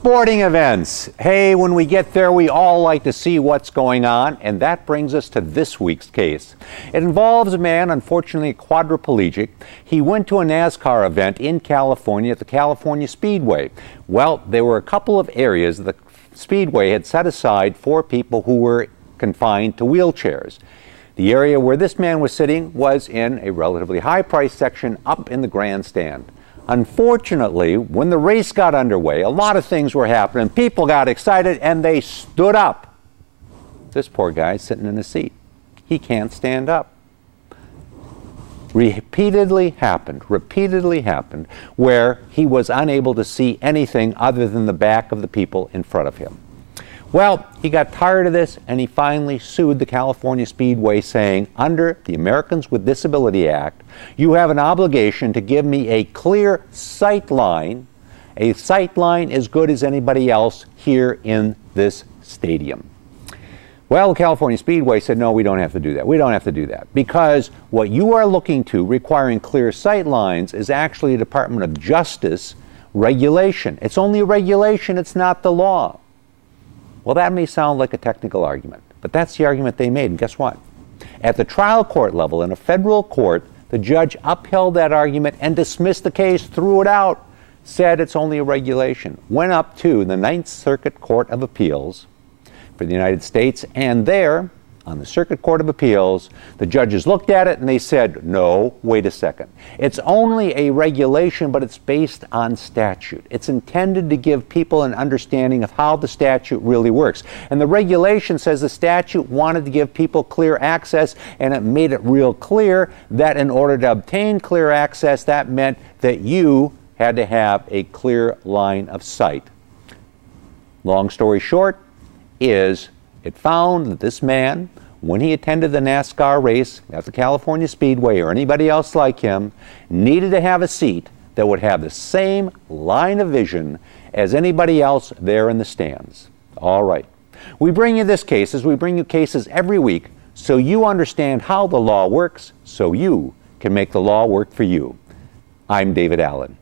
Sporting events. Hey, when we get there, we all like to see what's going on, and that brings us to this week's case. It involves a man, unfortunately quadriplegic. He went to a NASCAR event in California at the California Speedway. Well, there were a couple of areas the Speedway had set aside for people who were confined to wheelchairs. The area where this man was sitting was in a relatively high-priced section up in the grandstand. Unfortunately, when the race got underway, a lot of things were happening. People got excited and they stood up. This poor guy's sitting in a seat. He can't stand up. Repeatedly happened, where he was unable to see anything other than the back of the people in front of him. Well, he got tired of this and he finally sued the California Speedway, saying, under the Americans with Disability Act, you have an obligation to give me a clear sight line, a sight line as good as anybody else here in this stadium. Well, the California Speedway said, no, we don't have to do that. We don't have to do that, because what you are looking to, requiring clear sight lines, is actually a Department of Justice regulation. It's only a regulation, it's not the law. Well, that may sound like a technical argument, but that's the argument they made. And guess what? At the trial court level, in a federal court, the judge upheld that argument and dismissed the case, threw it out, said it's only a regulation. Went up to the Ninth Circuit Court of Appeals for the United States, and there, on the Circuit Court of Appeals, the judges looked at it and they said, no, wait a second. It's only a regulation, but it's based on statute. It's intended to give people an understanding of how the statute really works. And the regulation says the statute wanted to give people clear access, and it made it real clear that in order to obtain clear access, that meant that you had to have a clear line of sight. Long story short is, it found that this man, when he attended the NASCAR race at the California Speedway or anybody else like him, needed to have a seat that would have the same line of vision as anybody else there in the stands. All right. We bring you this case, as we bring you cases every week, so you understand how the law works, so you can make the law work for you. I'm David Allen.